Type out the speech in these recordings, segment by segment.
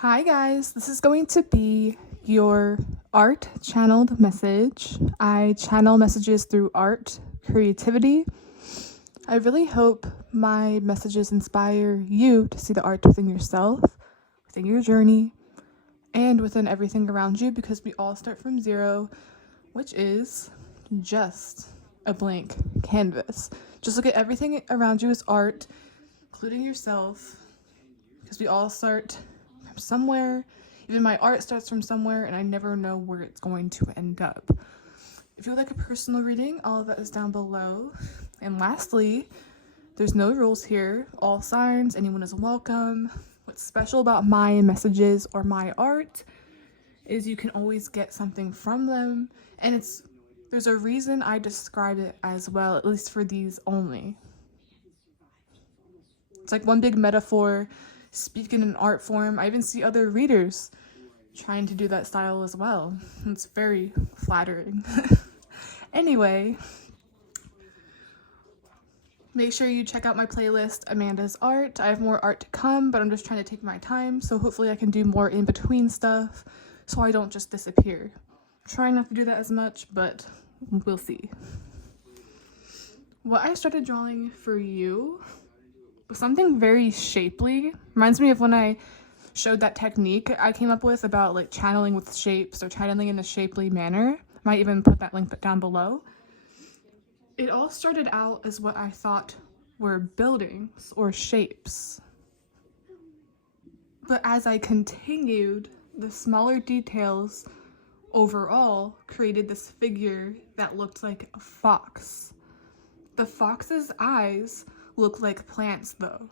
Hi guys, this is going to be your art channeled message. I channel messages through art, creativity. I really hope my messages inspire you to see the art within yourself, within your journey, and within everything around you, because we all start from zero, which is just a blank canvas. Just look at everything around you as art, including yourself, because we all start from somewhere. Even my art starts from somewhere, and I never know where it's going to end up. If you would like a personal reading, all of that is down below. And lastly, there's no rules here. All signs, anyone is welcome. What's special about my messages or my art is you can always get something from them, and there's a reason I describe it as well, at least for these only. It's like one big metaphor, speaking in art form. I even see other readers trying to do that style as well. It's very flattering. Anyway, make sure you check out my playlist, Amanda's Art. I have more art to come, but I'm just trying to take my time, so hopefully I can do more in between stuff so I don't just disappear. Try not to do that as much, but we'll see. What I started drawing for you was something very shapely. Reminds me of when I showed that technique I came up with about like channeling with shapes or channeling in a shapely manner. Might even put that link down below. It all started out as what I thought were buildings or shapes. But as I continued, the smaller details overall created this figure that looked like a fox. The fox's eyes look like plants though.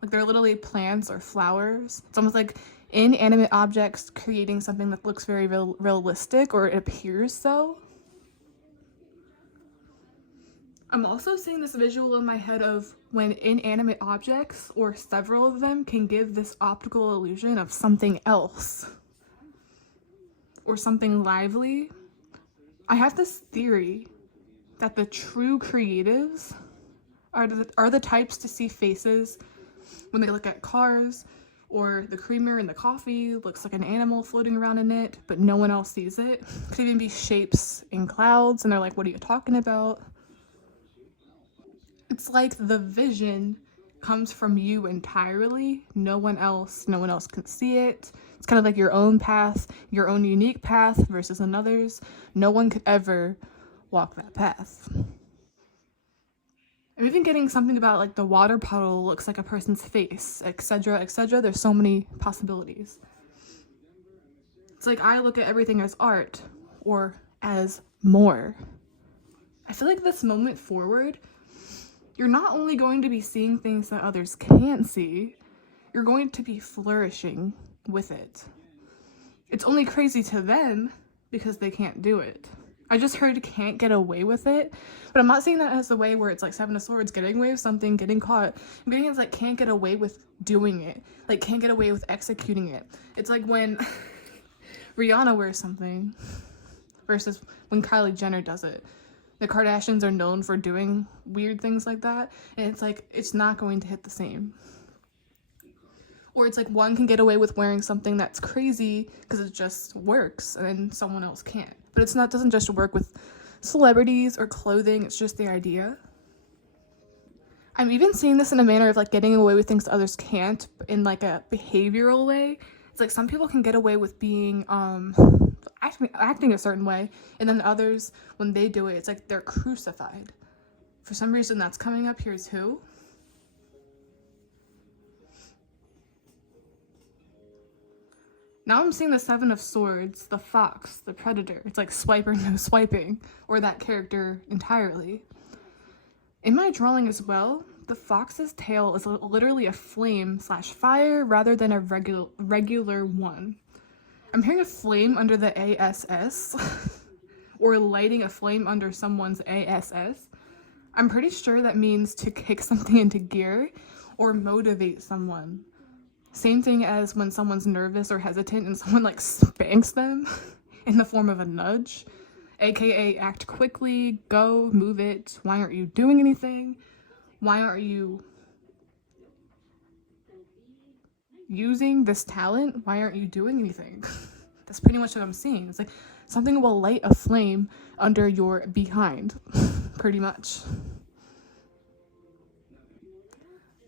Like they're literally plants or flowers. It's almost like inanimate objects creating something that looks very realistic, or it appears so. I'm also seeing this visual in my head of when inanimate objects, or several of them, can give this optical illusion of something else or something lively. I have this theory that the true creatives are the types to see faces when they look at cars, or the creamer in the coffee looks like an animal floating around in it, but no one else sees it. Could even be shapes in clouds, and they're like, what are you talking about? It's like the vision comes from you entirely. No one else can see it. It's kind of like your own path, your own unique path versus another's. No one could ever walk that path. I'm even getting something about like the water puddle looks like a person's face, etc., etc. There's so many possibilities. It's like I look at everything as art or as more. I feel like this moment forward, you're not only going to be seeing things that others can't see, you're going to be flourishing with it. It's only crazy to them because they can't do it. I just heard can't get away with it, but I'm not saying that as the way where it's like Seven of Swords, getting away with something, getting caught. I'm getting it's like can't get away with doing it, like can't get away with executing it. It's like when Rihanna wears something versus when Kylie Jenner does it. The Kardashians are known for doing weird things like that, and it's like it's not going to hit the same. Or it's like one can get away with wearing something that's crazy because it just works, and then someone else can't. But doesn't just work with celebrities or clothing, it's just the idea. I'm even seeing this in a manner of like getting away with things others can't, in like a behavioral way. It's like some people can get away with being acting a certain way, and then others, when they do it, it's like they're crucified. For some reason that's coming up here too. Now I'm seeing the Seven of Swords, the fox, the predator. It's like swipe or no swiping, or that character entirely. In my drawing as well, the fox's tail is literally a flame/fire rather than a regular one. I'm hearing a flame under the ASS, or lighting a flame under someone's ASS. I'm pretty sure that means to kick something into gear or motivate someone. Same thing as when someone's nervous or hesitant and someone like spanks them in the form of a nudge, aka act quickly, go, move it. Why aren't you doing anything? Why aren't you using this talent, why aren't you doing anything? That's pretty much what I'm seeing. It's like something will light a flame under your behind, pretty much.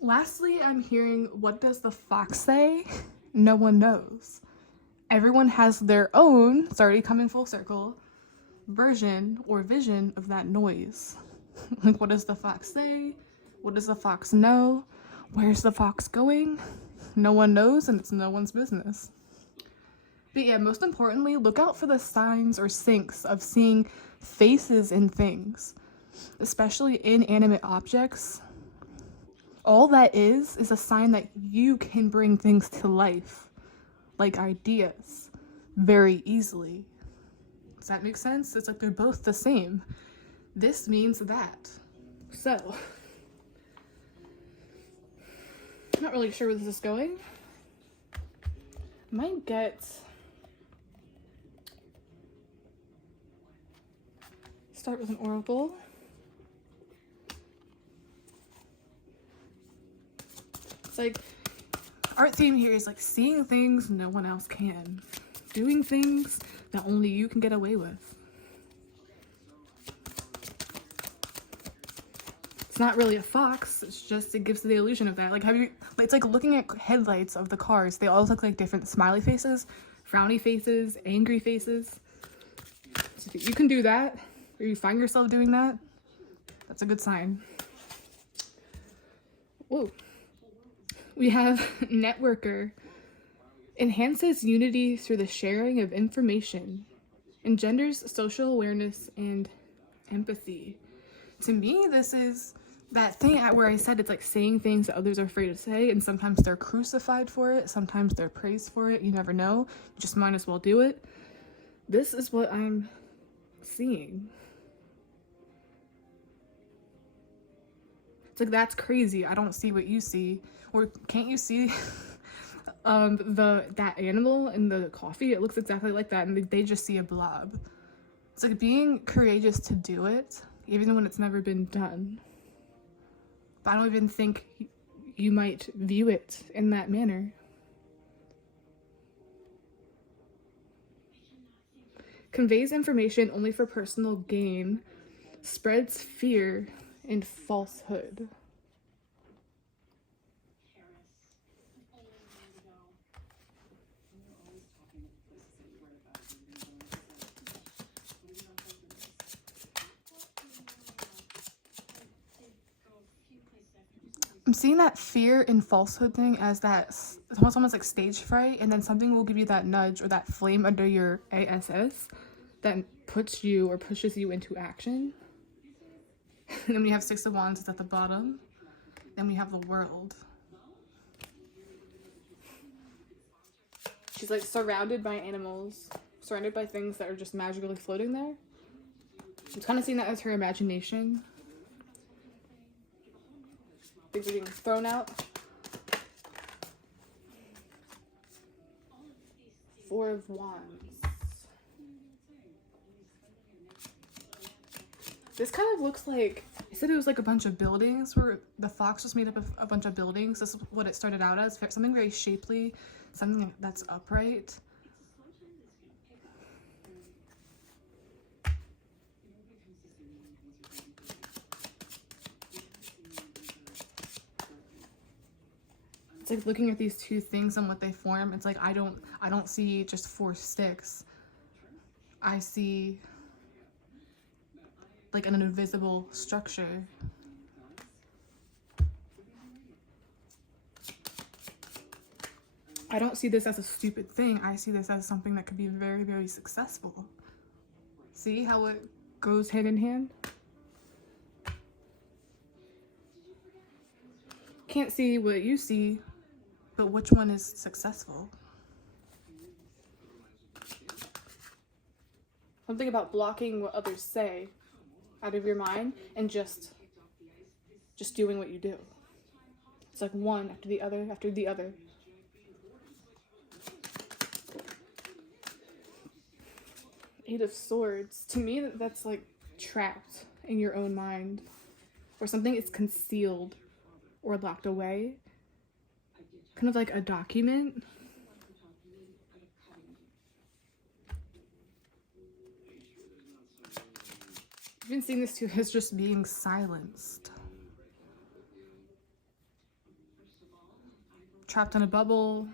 Lastly, I'm hearing, what does the fox say? No one knows. Everyone has their own, it's already coming full circle, version or vision of that noise. Like, what does the fox say? What does the fox know? Where's the fox going? No one knows, and it's no one's business. But yeah, most importantly, look out for the signs or syncs of seeing faces in things, especially inanimate objects. All that is a sign that you can bring things to life, like ideas, very easily. Does that make sense? It's like they're both the same. This means that. So, I'm not really sure where this is going. Might get... start with an oracle. It's like, art theme here is like seeing things no one else can. Doing things that only you can get away with. It's not really a fox, it's just, it gives the illusion of that. Like, it's like looking at headlights of the cars. They all look like different smiley faces, frowny faces, angry faces. So if you can do that, or you find yourself doing that, that's a good sign. Whoa. We have networker. Enhances unity through the sharing of information. Engenders social awareness and empathy. To me, this is that thing where I said it's like saying things that others are afraid to say, and sometimes they're crucified for it, sometimes they're praised for it. You never know. You just might as well do it. This is what I'm seeing. It's like, that's crazy. I don't see what you see. Or can't you see that animal in the coffee? It looks exactly like that, and they just see a blob. It's like being courageous to do it, even when it's never been done. But I don't even think you might view it in that manner. Conveys information only for personal gain. Spreads fear and falsehood. I'm seeing that fear and falsehood thing as that it's almost like stage fright, and then something will give you that nudge or that flame under your ASS that puts you or pushes you into action. And then we have Six of Wands at the bottom. Then we have the World. She's like surrounded by animals, surrounded by things that are just magically floating there. I'm kind of seeing that as her imagination. Things are being thrown out. Four of Wands. This kind of looks like, I said it was like a bunch of buildings, where the fox was made up of a bunch of buildings. This is what it started out as, something very shapely, something that's upright. It's like looking at these two things and what they form. It's like I don't see just four sticks. I see like an invisible structure. I don't see this as a stupid thing. I see this as something that could be very, very successful. See how it goes hand in hand? Can't see what you see, but which one is successful? Something about blocking what others say out of your mind and just doing what you do. It's like one after the other after the other. Eight of Swords. To me, that's like trapped in your own mind, or something is concealed or locked away. kind of like a document. I've been seeing this too as just being silenced. Trapped in a bubble.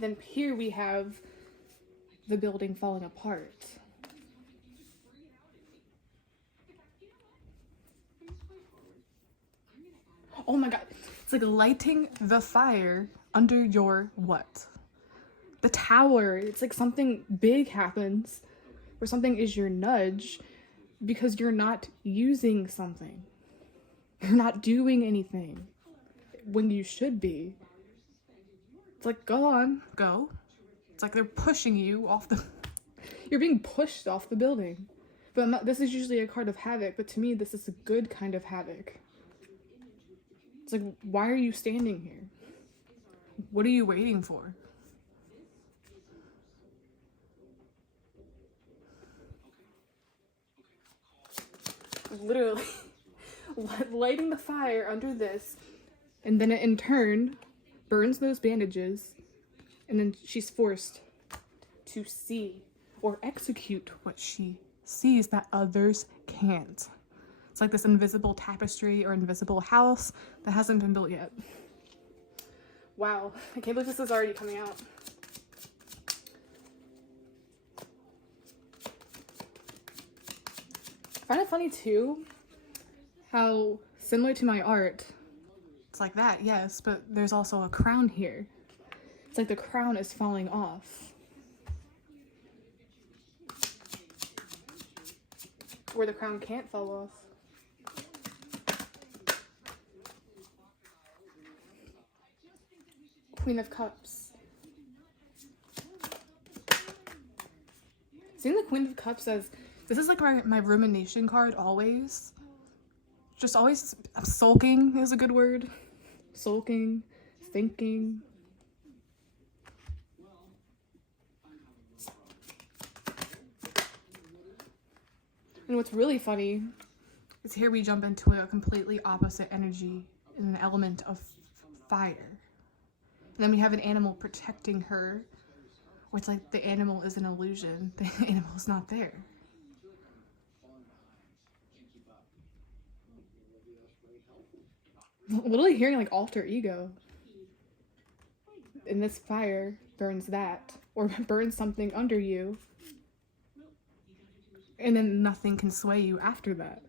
Then here we have the building falling apart. Oh my god. It's like lighting the fire under your what? The tower. It's like something big happens, or something is your nudge because you're not using something. You're not doing anything when you should be. It's like, go on, go. It's like they're pushing you off the... You're being pushed off the building. But this is usually a card of havoc, but to me, this is a good kind of havoc. It's like, why are you standing here? What are you waiting for? Literally lighting the fire under this, and then it in turn burns those bandages, and then she's forced to see or execute what she sees that others can't. It's like this invisible tapestry or invisible house that hasn't been built yet. Wow, I can't believe this is already coming out. I find it funny too how similar to my art, it's like that, yes, but there's also a crown here. It's like the crown is falling off. Where the crown can't fall off. Queen of Cups. Seeing the Queen of Cups as, this is like my rumination card always. Just always, sulking is a good word. Sulking, thinking. And what's really funny is here we jump into a completely opposite energy in an element of fire. And then we have an animal protecting her, which like the animal is an illusion. The animal's not there. Literally hearing like alter ego. And this fire burns that, or burns something under you. And then nothing can sway you after that.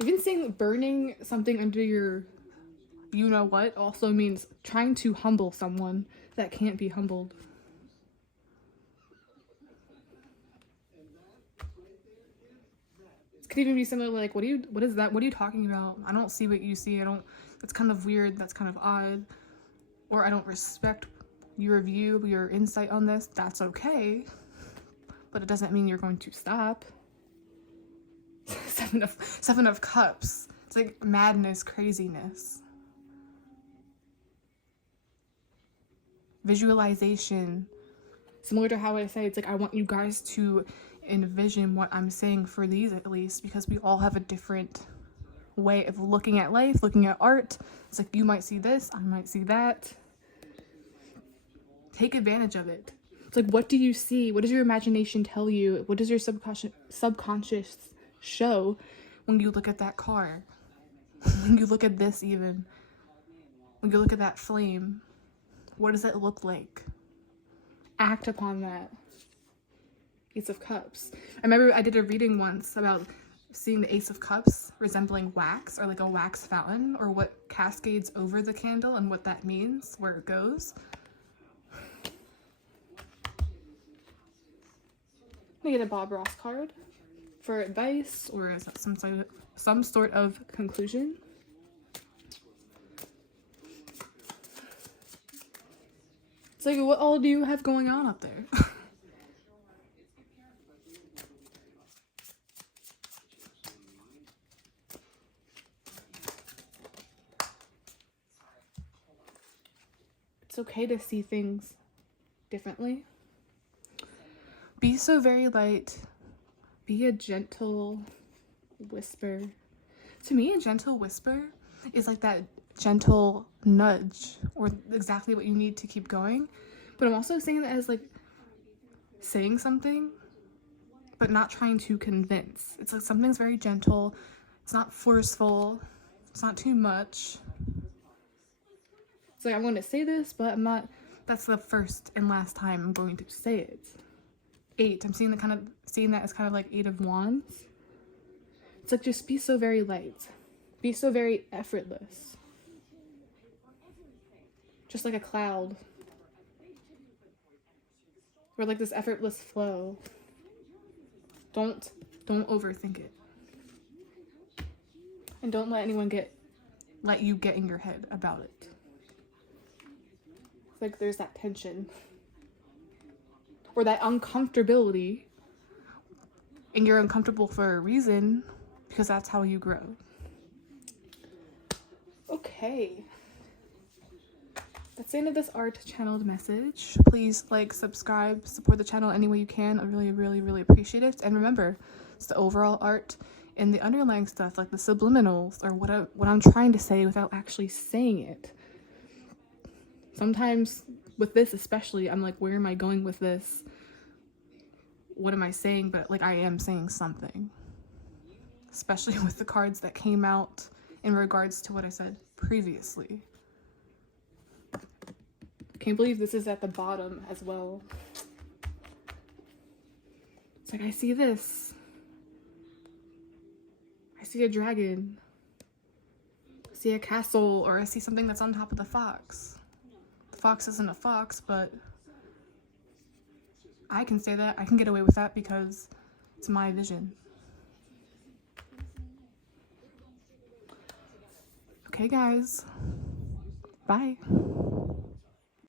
Even saying burning something under your you know what also means trying to humble someone that can't be humbled. It could even be similar like, what is that? What are you talking about? I don't see what you see. It's kind of weird. That's kind of odd. Or I don't respect your view, your insight on this. That's okay. But it doesn't mean you're going to stop. Seven of Cups. It's like madness, craziness. Visualization. Similar to how I say, it's like I want you guys to envision what I'm saying for these at least, because we all have a different way of looking at life, looking at art. It's like you might see this, I might see that. Take advantage of it. It's like, what do you see? What does your imagination tell you? What does your subconscious show when you look at that car? When you look at this even. When you look at that flame. What does it look like? Act upon that. Ace of Cups. I remember I did a reading once about seeing the Ace of Cups resembling wax, or like a wax fountain, or what cascades over the candle and what that means, where it goes. I get a Bob Ross card for advice, or is that some sort of conclusion. It's like, what all do you have going on up there? It's okay to see things differently. Be so very light. Be a gentle whisper. To me, a gentle whisper is like that gentle nudge, or exactly what you need to keep going. But I'm also saying that as like saying something, but not trying to convince. It's like something's very gentle. It's not forceful. It's not too much. It's like, I'm going to say this, but I'm not, that's the first and last time I'm going to say it. 8, I'm seeing that as kind of like 8 of Wands. It's like, just be so very light. Be so very effortless. Just like a cloud. Or like this effortless flow. Don't overthink it. And don't let anyone let you get in your head about it. It's like there's that tension. Or that uncomfortability. And you're uncomfortable for a reason, because that's how you grow. Okay. That's the end of this art channeled message. Please like, subscribe, support the channel any way you can. I really, really, really appreciate it. And remember, it's the overall art and the underlying stuff, like the subliminals, or what I'm trying to say without actually saying it. Sometimes with this especially, I'm like, where am I going with this? What am I saying? But like, I am saying something. Especially with the cards that came out in regards to what I said previously. Can't believe this is at the bottom as well. It's like, I see this. I see a dragon. I see a castle, or I see something that's on top of the fox. The fox isn't a fox, but I can say that. I can get away with that because it's my vision. Okay, guys. Bye.